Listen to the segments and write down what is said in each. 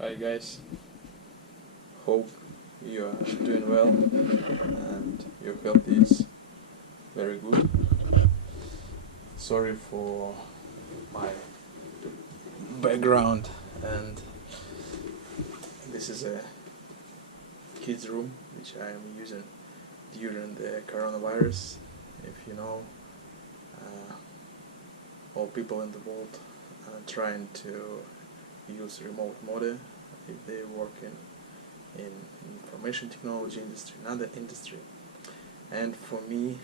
Hi guys, hope you are doing well and your health is very good. Sorry for my background, and this is a kids room which I am using during the coronavirus. If you know, all people in the world are trying to use remote mode if they work in information technology industry, another industry. And for me,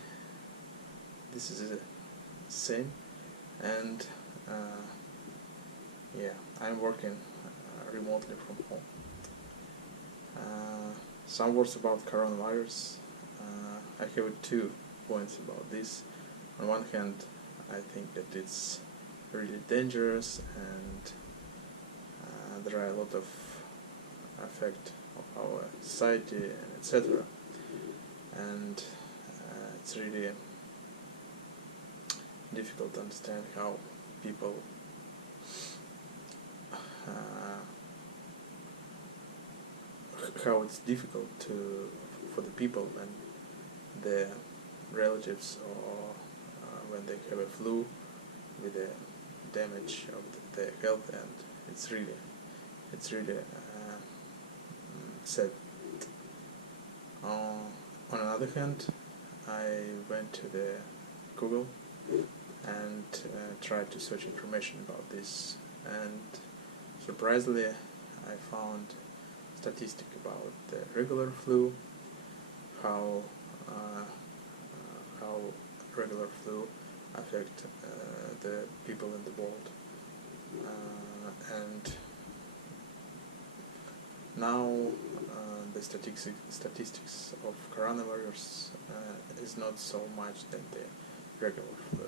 this is the same. And yeah, I'm working remotely from home. Some words about coronavirus. I have 2 points about this. On one hand, I think that it's really dangerous, and there are a lot of effect of our society and etc. And it's really difficult to understand how people how it's difficult for the people when their relatives or when they have a flu with the damage of their health, and it's really sad. On another hand, I went to the Google and tried to search information about this, and surprisingly I found statistic about the regular flu, how regular flu affect the people in the world, and now the statistics of coronavirus is not so much than the regular flu.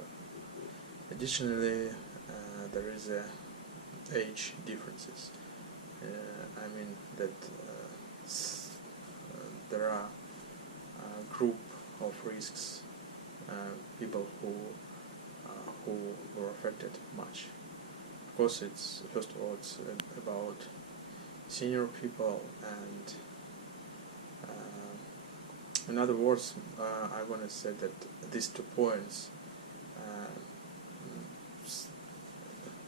Additionally, there is age differences. I mean that there are a group of risks, people who were affected much. Of course, it's first of all it's about senior people, and in other words, I want to say that these 2 points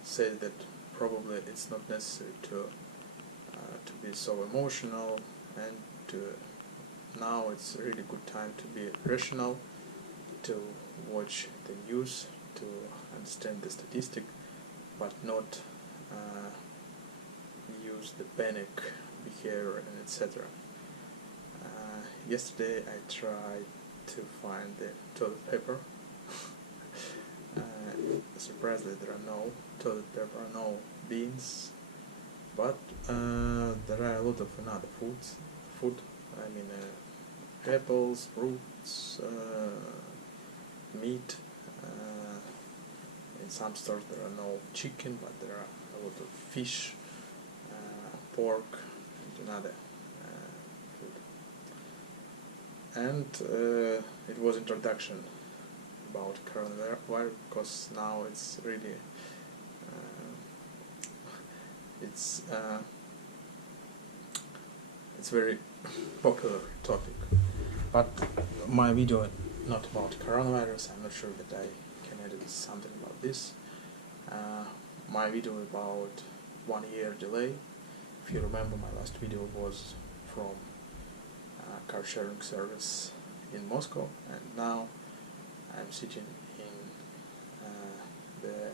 say that probably it's not necessary to be so emotional, and now it's a really good time to be rational, to watch the news, to understand the statistic, but not use the panic behavior and etc. Yesterday I tried to find the toilet paper. Surprisingly, there are no toilet paper, no beans, but there are a lot of another food. I mean, apples, fruits, meat. In some stores there are no chicken, but there are a lot of fish, pork, and another food. And it was introduction about coronavirus, because now it's really it's very popular topic. But my video not about coronavirus. I'm not sure that I can edit something about this. My video about 1 year delay. If you remember, my last video was from car sharing service in Moscow, and now I'm sitting in the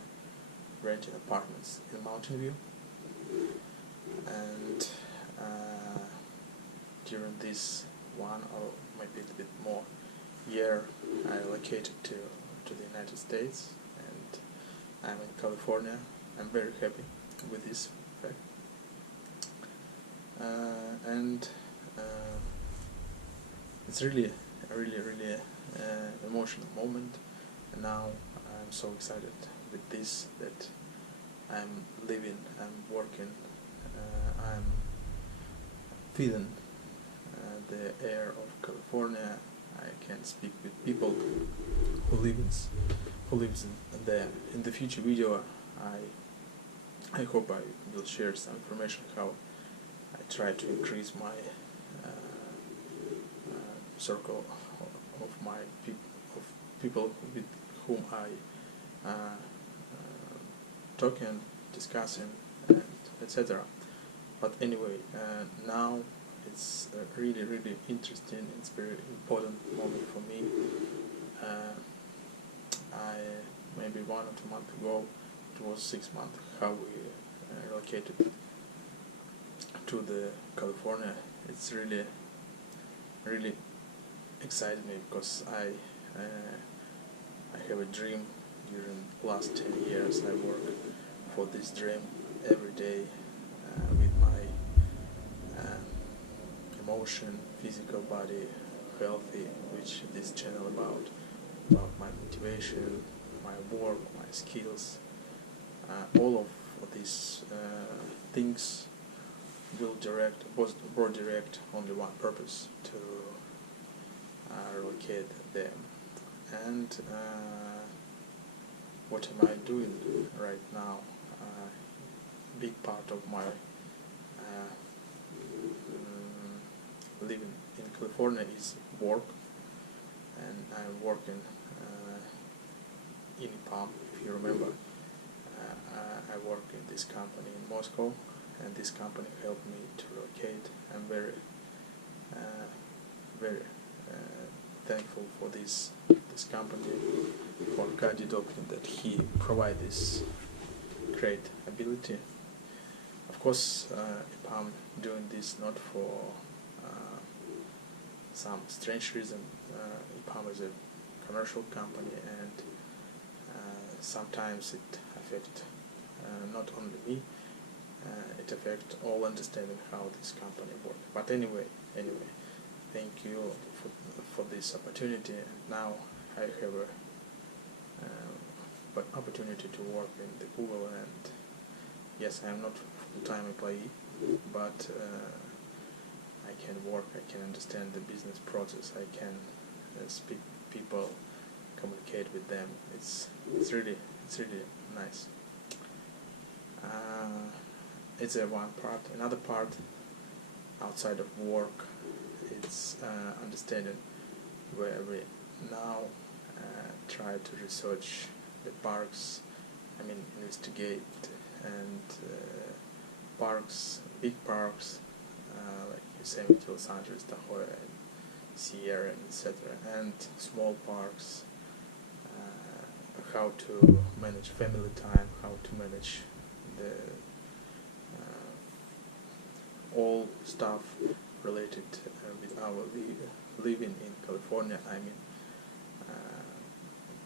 rented apartments in Mountain View, and during this 1 or maybe a little bit more year, I relocated to the United States, and I'm in California. I'm very happy with this fact, and it's really emotional moment, and now I'm so excited with this that I'm living, I'm working, I'm feeling the air of California. I can speak with people who lives in there. In the future video, I hope I will share some information how try to increase my circle of my people with whom I talking, discussing, and etc. But anyway, now it's really interesting. It's very important moment for me. I maybe 1 or 2 months ago, it was 6 months, how we relocated to the California. It's really excited me because I have a dream. During the last 10 years I work for this dream every day with my emotion, physical body, healthy, which this channel about my motivation, my work, my skills, all of these things will brought direct only one purpose, to relocate them. And what am I doing right now? Big part of my living in California is work, and I'm working in Palm. If you remember, I work in this company in Moscow, and this company helped me to relocate. I'm very thankful for this company, for GO&DO, that he provide this great ability. Of course, I'm doing this not for some strange reason. IPAM is a commercial company, and sometimes it affects not only me, it affects all understanding how this company works. But anyway, thank you for this opportunity. Now I have an opportunity to work in the Google, and yes, I am not full-time employee, but I can work, I can understand the business process, I can speak people, communicate with them. It's really nice. It's one part. Another part, outside of work, it's understanding where we now try to research the parks, investigate, and parks, big parks like Yosemite, Los Angeles, Tahoe, and Sierra, etc., and small parks, how to manage family time, how to manage the all stuff related with our living in California.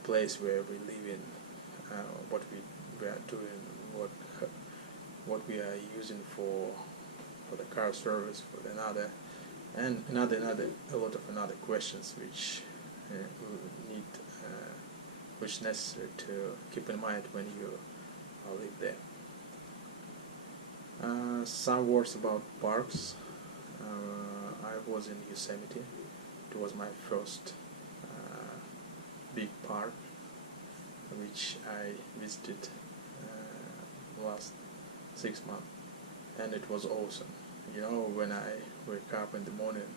Place where we live in, what we are doing, what we are using for the car service, for another, and a lot of another questions which need which necessary to keep in mind when you live there. Some words about parks. I was in Yosemite. It was my first big park which I visited last 6 months, and it was awesome. When I wake up in the morning,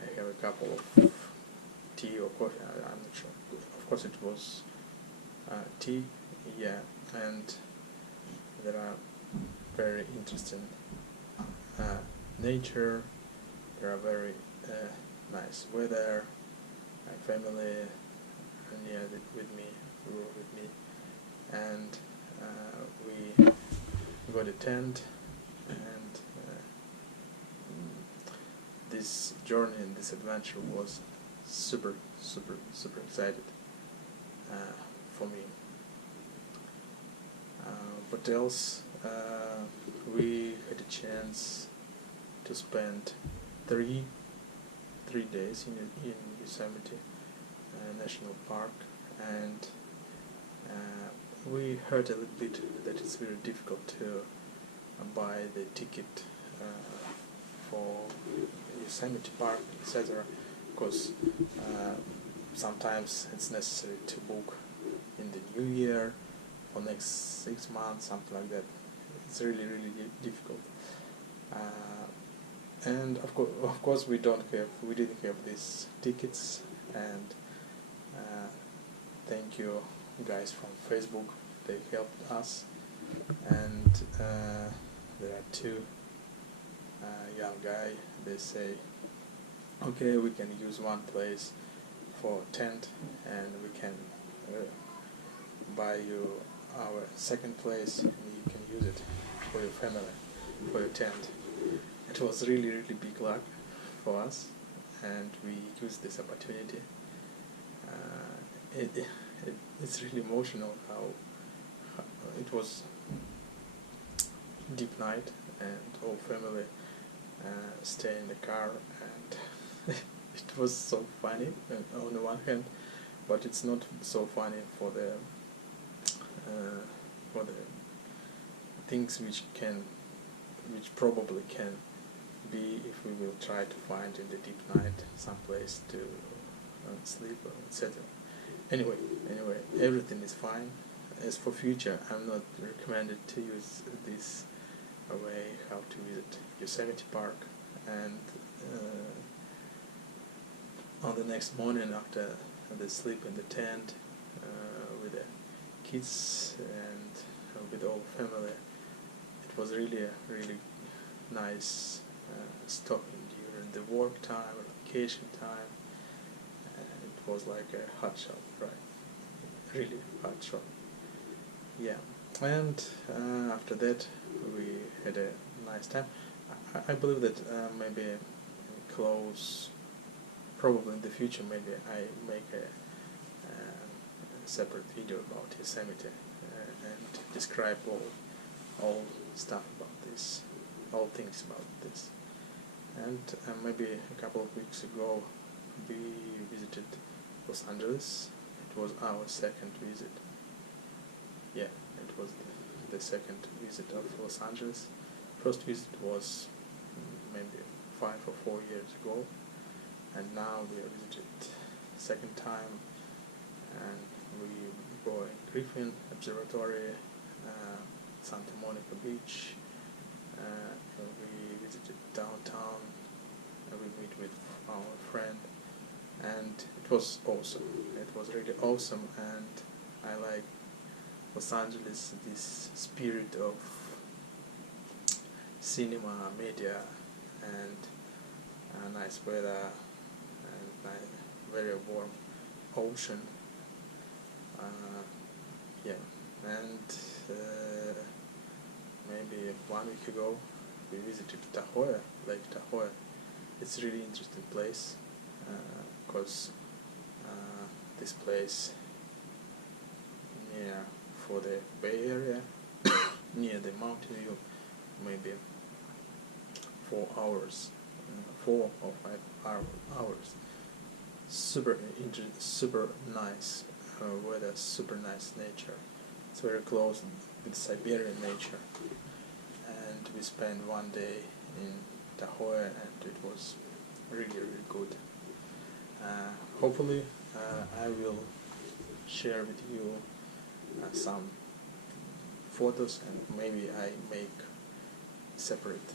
I have a cup of tea or coffee, I'm not sure. Of course it was tea, yeah, and there are very interesting nature, there are very nice weather, my family near with me, and we got a tent, and this journey and this adventure was super excited for me. What else? We had a chance to spend 3 days in Yosemite National Park, and we heard a little bit that it's very difficult to buy the ticket for Yosemite Park, etc., because sometimes it's necessary to book in the new year for next 6 months, something like that. It's really difficult. And of course, we didn't have these tickets. And thank you guys from Facebook. They helped us. And there are two young guy. They say, okay, we can use one place for tent, and we can buy you our second place, and you can use it for your family, for your tent. It was really big luck for us, and we used this opportunity. It's really emotional how it was deep night, and all family stay in the car, and it was so funny on the one hand, but it's not so funny for the things which probably can be if we will try to find in the deep night some place to sleep, etc. Anyway, everything is fine. As for future, I'm not recommended to use this way how to visit Yosemite Park. And on the next morning, after they sleep in the tent with the kids and with all family, it was really nice stopping during the work time or vacation time. It was like a hot shot, right? Really hot shot. Yeah. And after that, we had a nice time. I believe that maybe probably in the future, maybe I make a separate video about Yosemite and describe all stuff about this, all things about this. And maybe a couple of weeks ago, we visited Los Angeles. It was our second visit. Yeah, it was the second visit of Los Angeles. First visit was maybe 5 or 4 years ago, and now we are visited second time, and we go in Griffin Observatory, Santa Monica Beach. We visited downtown, and we meet with our friend, and it was awesome. It was really awesome, and I like Los Angeles, this spirit of cinema, media, and nice weather, and very warm ocean. Yeah, and maybe 1 week ago we visited Lake Tahoe. It's a really interesting place because this place near for the Bay Area, near the mountain view, maybe 4 hours, 4 or 5 hours. Super nice weather, super nice nature. It's very close with Siberian nature. And we spent 1 day in Tahoe, and it was really good. Hopefully I will share with you some photos, and maybe I make separate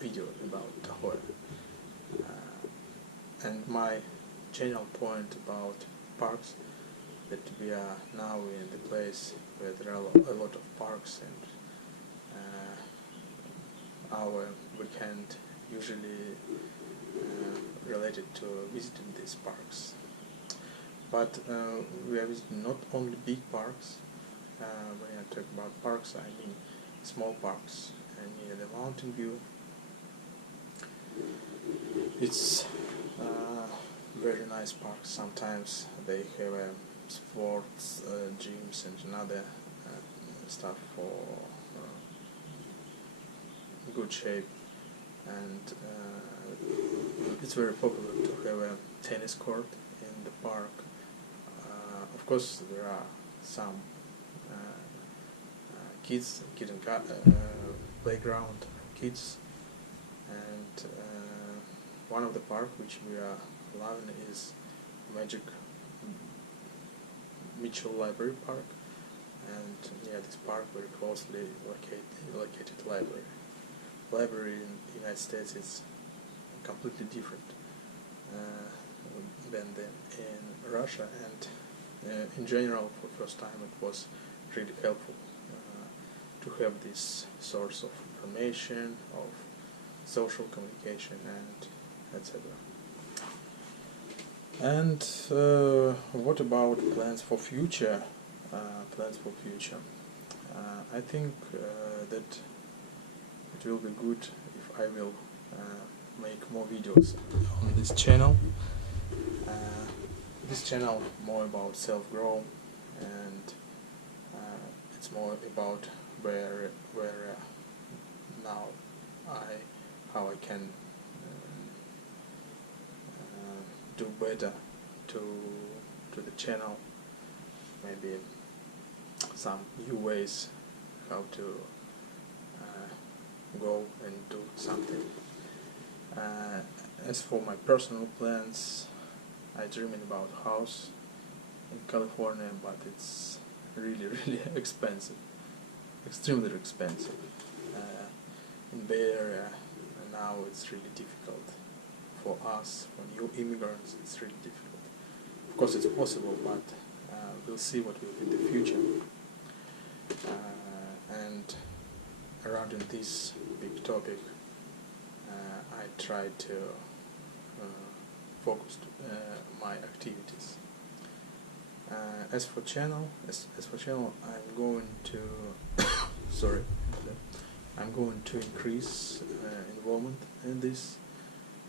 video about Tahoe. And my general point about parks, that we are now in the place where there are a lot of parks, and our weekend usually related to visiting these parks. But we are visiting not only big parks. When I talk about parks, I mean small parks near the mountain view. It's very nice parks. Sometimes they have sports gyms and another stuff for good shape, and it's very popular to have a tennis court in the park. Of course, there are some kid playground for kids, and one of the park which we are loving is Magic Mitchell Library Park, and near this park very closely located library. library in the United States is completely different than in Russia, and in general, for the first time, it was really helpful to have this source of information, of social communication, and etc. And what about plans for future? I think that it will be good if I will make more videos on this channel. This channel more about self-grow, and it's more about where now how I can do better to the channel, maybe some new ways how to go and do something. As for my personal plans, I dreaming about house in California, but it's really expensive, extremely expensive. In Bay Area now it's really difficult for us, for new immigrants. It's really difficult. Of course it's possible, but we'll see what will be in the future. And around in this big topic, I try to focus my activities. As for channel, I'm going to I'm going to increase involvement in this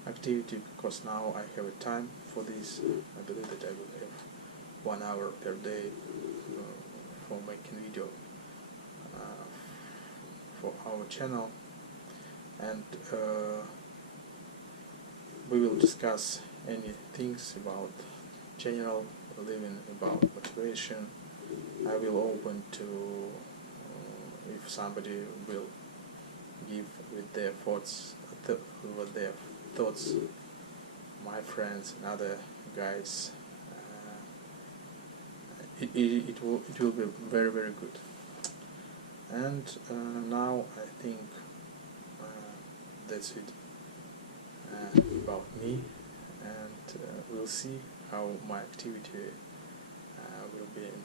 activity, because now I have a time for this. I believe that I will have 1 hour per day for making video for our channel, and we will discuss any things about general living, about motivation. I will open to if somebody will give with their thoughts, my friends and other guys. It will be very good. And now I think that's it about me, and we'll see how my activity will be in the